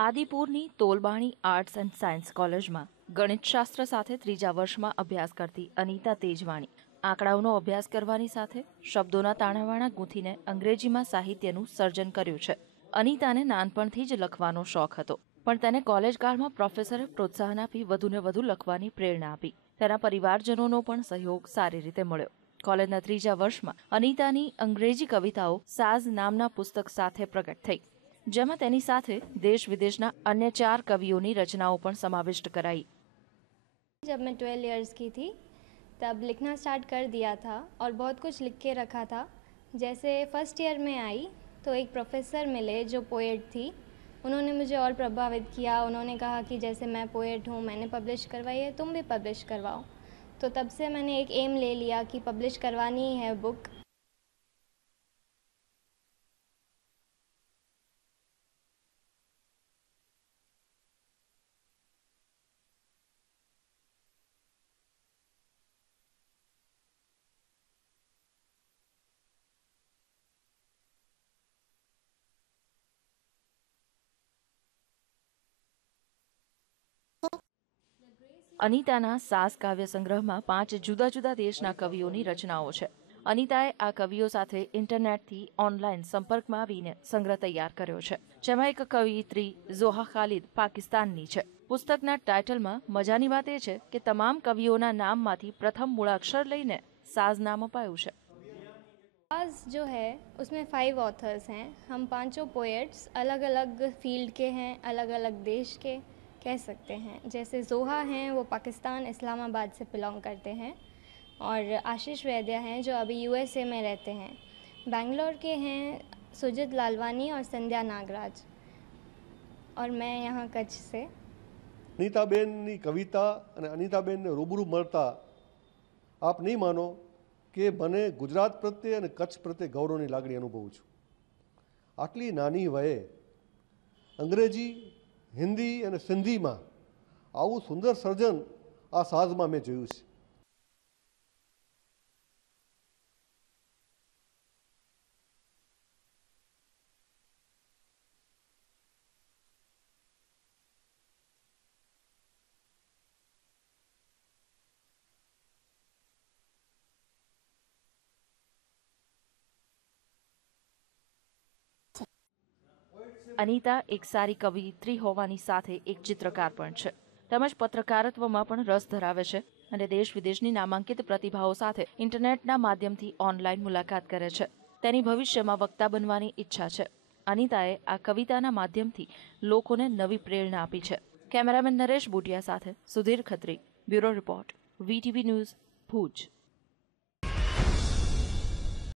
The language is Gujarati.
આદિપુરની તોલબાણી આર્ટ્સ એન્ડ સાયન્સ કોલેજમાં ગણિતશાસ્ત્ર સાથે ત્રીજા વર્ષમાં અભ્યાસ કરતી અનિતા તેજવાણી આંકડાઓનો અભ્યાસ કરવાની સાથે શબ્દોના તાણાવાણા ગૂંથીને અંગ્રેજીમાં સાહિત્યનું સર્જન કર્યું છે અનિતાને નાનપણથી જ લખવાનો શોખ હતો પણ તેને કોલેજકાળમાં પ્રોફેસરે પ્રોત્સાહન આપી વધુને વધુ લખવાની પ્રેરણા આપી તેના પરિવારજનોનો પણ સહયોગ સારી રીતે મળ્યો કોલેજના ત્રીજા વર્ષમાં અનિતાની અંગ્રેજી કવિતાઓ સાઝ નામના પુસ્તક સાથે પ્રગટ થઈ જેમાં તેની સાથે દેશ વિદેશના અન્ય ચાર કવિઓની રચનાઓ પણ સમાવિષ્ટ કરાઈ जब मैं ट्वेल्व ईयर्स की थी तब लिखना स्टार्ट कर दिया था और बहुत कुछ लिख के रखा था जैसे फर्स्ट ईयर में आई तो एक प्रोफेसर मिले जो पोएट थी उन्होंने मुझे और प्रभावित किया उन्होंने कहा कि जैसे मैं पोएट हूँ मैंने पब्लिश करवाई है तुम भी पब्लिश करवाओ तो तब से मैंने एक एम ले लिया कि पब्लिश करवानी है बुक अनिताना सास काव्य संग्रहમાં પાંચ જુદા જુદા દેશના કવયોની રચનાઓ છે અનિતાએ આ કવયો સાથે ઇન્ટરનેટથી ઓનલાઈન સંપર્કમાં વિને સંગ્રહ તૈયાર કર્યો છે જેમાં એક કવિત્રી ઝોહા ખલીદ પાકિસ્તાનની છે પુસ્તકના ટાઇટલમાં મજાની વાત એ છે કે તમામ કવયોના નામમાંથી પ્રથમ મૂળાક્ષર લઈને સાજ નામ અપાયું છે આસ જો હે उसमे 5 ઓથર્સ હે હમ પાંચો પોએટ્સ અલગ અલગ ફિલ્ડ કે હે અલગ અલગ દેશ કે कह सकते हैं जैसे जोहा हैं वो पाकिस्तान इस्लामाबाद से बिलोंग करते हैं और आशीष वैद्या हैं जो अभी यूएसए में रहते हैं बेंगलोर के हैं सुजित लालवानी और संध्या नागराज और मैं यहाँ कच्छ से अनिता बेन ने रूबरू मरता आप नहीं मानो માનો કે गुजरात प्रत्ये પ્રત્યે कच्छ प्रत्ये गौरव की लागण अनुभव छू आटली नानी વયે अंग्रेजी હિન્દી અને સિંધીમાં આવું સુંદર સર્જન આ સાઝમાં મેં જોયું છે અનિતા એક સારી કવિત્રી હોવાની સાથે એક ચિત્રકાર પણ છે તેમજ પત્રકારત્વમાં પણ રસ ધરાવે છે અને દેશ વિદેશની નામાંકિત પ્રતિભાઓ સાથે ઇન્ટરનેટના માધ્યમથી ઓનલાઈન મુલાકાત કરે છે તેની ભવિષ્યમાં વક્તા બનવાની ઈચ્છા છે અનિતાએ આ કવિતાના માધ્યમથી લોકોને નવી પ્રેરણા આપી છે કેમેરામેન નરેશ બુટિયા સાથે Sudhir Khatri bureau report VTV news Bhuj